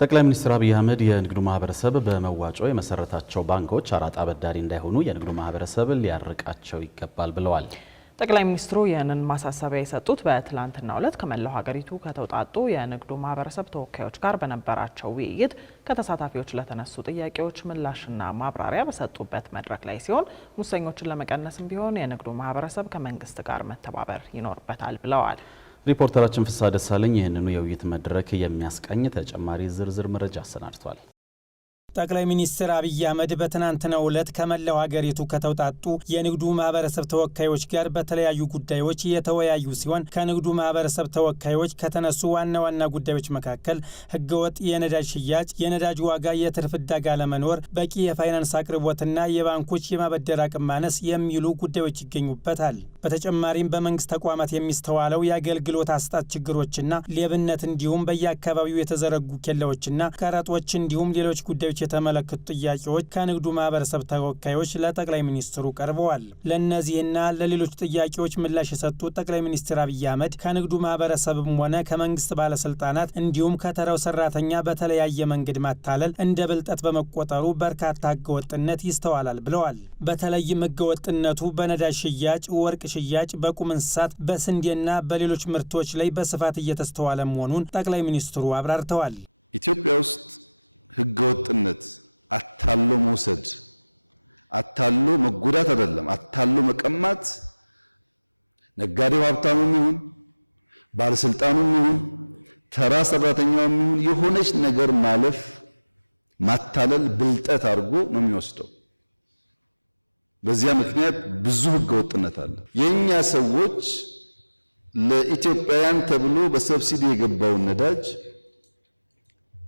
ጠቅላይ ሚኒስትር አብይ አህመድ የንግዱ ማህበረሰብ በመዋጮ የመሰረታቸው ባንኮች አራጣ አበዳሪ እንዳይሆኑ የንግዱ ማህበረሰብ ሊያርቃቸው ይገባል ብለዋል። ጠቅላይ ሚኒስትሩ ይህንን ማሳሰቢያ የሰጡት በትላንትናው ዕለት ከመላው ሀገሪቱ ከተውጣጡ የንግዱ ማህበረሰብ ተወካዮች ጋር በነበራቸው ውይይት ከተሳታፊዎች ለተነሱ ጥያቄዎች ምላሽና ማብራሪያ በሰጡበት መድረክ ላይ ሲሆን ሙሰኞችን ለመቀነስም ቢሆን የንግዱ ማህበረሰብ ከመንግስት ጋር መተባበር ይኖርበታል ብለዋል። ሪፖርተራችን ፍስሐ ደሳለኝ ይህንኑ የውይይት መድረክ የሚያስቃኝ ተጨማሪ ዝርዝር መረጃ አሰናድቷል። ጠቅላይ ሚኒስትር አብይ አህመድ በትናንትናው ዕለት ከመላው ሀገሪቱ ከተውጣጡ የንግዱ ማህበረሰብ ተወካዮች ጋር በተለያዩ ጉዳዮች የተወያዩ ሲሆን ከንግዱ ማህበረሰብ ተወካዮች ከተነሱ ዋና ዋና ጉዳዮች መካከል ህገወጥ የነዳጅ ሽያጭ፣ የነዳጅ ዋጋ የትርፍ ዕዳጋ ለመኖር፣ በቂ የፋይናንስ አቅርቦትና የባንኮች የማበደር አቅም ማነስ የሚሉ ጉዳዮች ይገኙበታል። በተጨማሪም በመንግስት ተቋማት የሚስተዋለው የአገልግሎት አሰጣጥ ችግሮችና ሌብነት እንዲሁም በየአካባቢው የተዘረጉ ኬላዎችና ቀረጦች እንዲሁም ሌሎች ጉዳዮች የተመለከቱ ጥያቄዎች ከንግዱ ማህበረሰብ ተወካዮች ለጠቅላይ ሚኒስትሩ ቀርበዋል። ለእነዚህና ለሌሎች ጥያቄዎች ምላሽ የሰጡት ጠቅላይ ሚኒስትር አብይ አህመድ ከንግዱ ማህበረሰብም ሆነ ከመንግስት ባለስልጣናት እንዲሁም ከተራው ሰራተኛ በተለያየ መንገድ ማታለል እንደ ብልጠት በመቆጠሩ በርካታ ህገወጥነት ይስተዋላል ብለዋል። በተለይም ህገወጥነቱ በነዳጅ ሽያጭ፣ ወርቅ ሽያጭ፣ በቁም እንስሳት፣ በስንዴና በሌሎች ምርቶች ላይ በስፋት እየተስተዋለ መሆኑን ጠቅላይ ሚኒስትሩ አብራርተዋል። ኢትዮጵያ ውስጥ ህገወጥነት አታሎ መውሰድ፣ አታሎ መጎዳት አይደለም፣ አታሎ መቀማት ነጋዴው ሀብታሙም ይሁን ባለስልጣኑም ይሁን ተራ ሰራተኛውም ይሁን የሆነች ነገር ማለፍ ማታለል ብልጠት አድርጎ ነው የሚወስደው። በዚያ ምክንያት ብዙ ህገወጥነት አለ። የኛ ሰዎች ለኢትዮጵያውያን ተብሎ በሰብሲዲ የገባውን ነዳጅ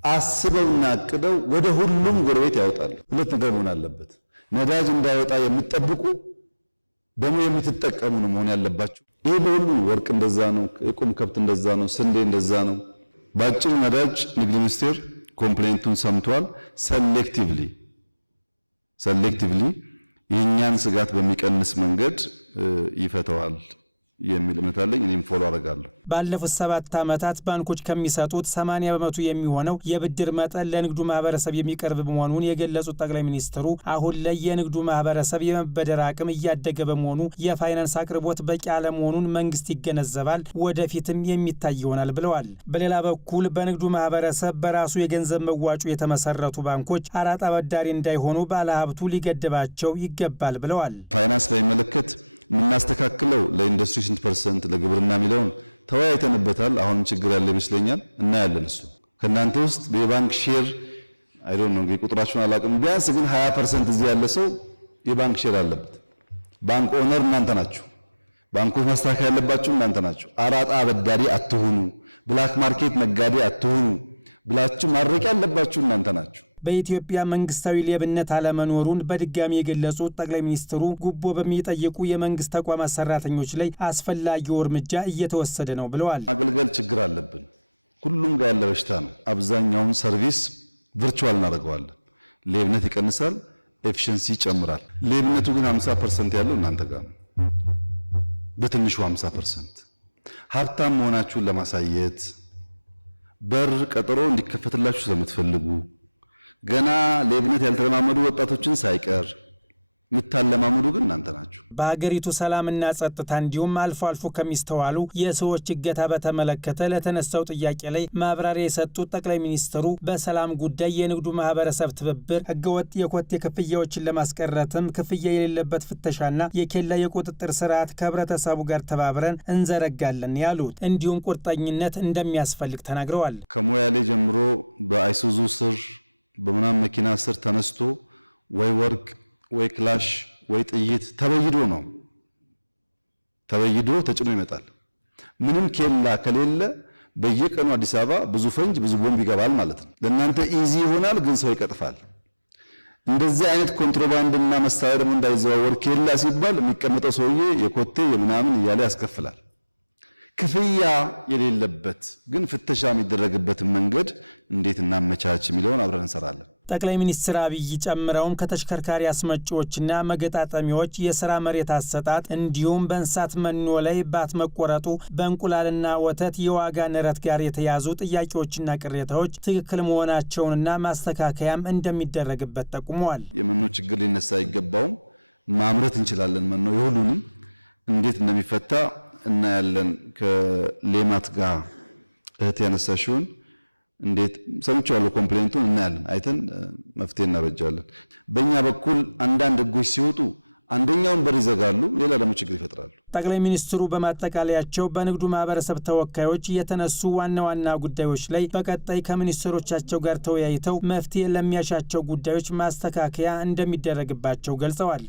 አስበውና አቅደው ወደ ሁሉም ጎረቤት ያወጣሉ። ሁለት ነገር መሆን አለበት። ነዳጅ እንዳይወጣ የምትጠብቁ ደግሞ የምትጠቀሙ ነው መሆን ያለባችሁ። ይሄ በሁሉ ወርቅ እንደዛ ነው፣ የቁም ከብት እንደዛ ነው፣ ስንዴ እንደዛ ነው። ባጭሩ ነዳጅ ንግድ ሚኒስቴር ኮምፕሌንቱን ሰምቷል። ሰሌክቲቭሊ የኛን ስጋት በሚቀንስ መንገድ ይፈተዋል የሚል እምነት አለኝ። እኔም ፎሎ አደርጋለሁ። ባለፉት 7 ዓመታት ባንኮች ከሚሰጡት 80 በመቶ የሚሆነው የብድር መጠን ለንግዱ ማህበረሰብ የሚቀርብ መሆኑን የገለጹት ጠቅላይ ሚኒስትሩ አሁን ላይ የንግዱ ማህበረሰብ የመበደር አቅም እያደገ በመሆኑ የፋይናንስ አቅርቦት በቂ አለመሆኑን መንግስት ይገነዘባል፣ ወደፊትም የሚታይ ይሆናል ብለዋል። በሌላ በኩል በንግዱ ማህበረሰብ በራሱ የገንዘብ መዋጮ የተመሰረቱ ባንኮች አራጣ አበዳሪ እንዳይሆኑ ባለሀብቱ ሊገድባቸው ይገባል ብለዋል። ፋይናንስ በሚመለከት የምናስተካክለው ለኢንዱስትሪ ስንት ፐርሰንት ለግብርና የሚለውን ተወያይተንበታል። አሁን ችግር ያለ ይመስለኛል እናያለን። እሱ ከእናንተ ውስጥ የባንክ ሼር ነው እንግዲህ ቁጥራችሁን አላውቅም፣ ቢያንስ ግን 20% እዚህ ያለ ሰው የባንክ ሼር አለበት። ባንክ ኦነር እናንተ ናችሁ። ባንኮች ማስተካከል ያለባችሁ እናንተ ናችሁ። አራጣ አበዳሪ አትሁኑ፣ ብላክ ማርኬት ነጋዴ አትሁኑ ብላችሁ ማድረቅ ያለባችሁ እናንተ ናችሁ። በኢትዮጵያ መንግስታዊ ሌብነት አለመኖሩን በድጋሚ የገለጹት ጠቅላይ ሚኒስትሩ ጉቦ በሚጠይቁ የመንግስት ተቋማት ሰራተኞች ላይ አስፈላጊው እርምጃ እየተወሰደ ነው ብለዋል። ማገልገል ችግር አለብን። ሁሉም ጋር ያለ በሽታ ነው። አብዛኛውን ሰርቪስ ቨርቹዋል እናደርገዋለን። ሌብነት ይቀንሳል፣ ኤፊሽንሲ ይጨምራል። ሌብነቱ ግን 50% ያለው እናንተ ጋር ነው። በትንሹ 50%። ሀብታም መሆናችሁን ለማሳየት በር ቀጠሮ እንዲከፈትላችሁ ስለምትፈልጉ ገና ሌብነት ያልተለማመዱ ወጣቶችን ሳይቀር ምታለማመዱ ግን እናንተ ናችሁ። በሀገሪቱ ሰላምና ጸጥታ እንዲሁም አልፎ አልፎ ከሚስተዋሉ የሰዎች እገታ በተመለከተ ለተነሳው ጥያቄ ላይ ማብራሪያ የሰጡት ጠቅላይ ሚኒስትሩ በሰላም ጉዳይ የንግዱ ማህበረሰብ ትብብር፣ ህገወጥ የኮቴ ክፍያዎችን ለማስቀረትም ክፍያ የሌለበት ፍተሻና የኬላ የቁጥጥር ስርዓት ከህብረተሰቡ ጋር ተባብረን እንዘረጋለን ያሉት እንዲሁም ቁርጠኝነት እንደሚያስፈልግ ተናግረዋል። ከሞያሌ ጀምሮ በአይሱዙ ስር በምናም መኪና ስር ተነስቶ ወይ ወርቅ ወይ ክላሽ ወይ ጥይት ተበይዶ ተጭኖ ይመጣል። ምንም ኬላ ከሌለ በየቀኑ አዲስ አበባ ብዙ ፈንጅ ብዙ ቦምብ ይገባል ማለት ነው። ለእናንተ ኢዚ ይሆናል፣ ግን ሰው ይቀጥፋል። እንደዚህ አይነት ኮንትሮባንድና መሳሪያ ደግሞ እንዳይዘዋወር ኬላ ሲባል የሚቀመጠው ሰውዬ የኮቴ የምናምን እያለ ያስከፍላል። ክፍያ የሌለበት ግን ፍተሻ የሚደረግበትን መንገድ እንዴት እናመቻች የሚለውን አብረን እንሰራለን። ጠቅላይ ሚኒስትር አብይ ጨምረውም ከተሽከርካሪ አስመጪዎችና መገጣጠሚዎች የስራ መሬት አሰጣጥ እንዲሁም በእንስሳት መኖ ላይ ባት መቆረጡ በእንቁላልና ወተት የዋጋ ንረት ጋር የተያዙ ጥያቄዎችና ቅሬታዎች ትክክል መሆናቸውንና ማስተካከያም እንደሚደረግበት ጠቁመዋል። የመኖ ችግር ሊነሳ አይገባውም። ማምረት እንችላለን። መኖ የሁሉንም እንዴት እንደሚፈታ እናያለን። ከሌማት ጋር እህት ያነሳሽውን እንዴት ሰምቻለሁ፣ ኮምፕሌንቱን እናያለን። አይተን መፍትሄ እናበጃለን። በእኛ በኩል አንዳንድ ህጎች ሲወጡ አንደኛውን በር ይዘጋሉ፣ ሌላ ደግሞ ችግር ይፈጥራሉ። ጠቅላይ ሚኒስትሩ በማጠቃለያቸው በንግዱ ማህበረሰብ ተወካዮች የተነሱ ዋና ዋና ጉዳዮች ላይ በቀጣይ ከሚኒስትሮቻቸው ጋር ተወያይተው መፍትሄ ለሚያሻቸው ጉዳዮች ማስተካከያ እንደሚደረግባቸው ገልጸዋል።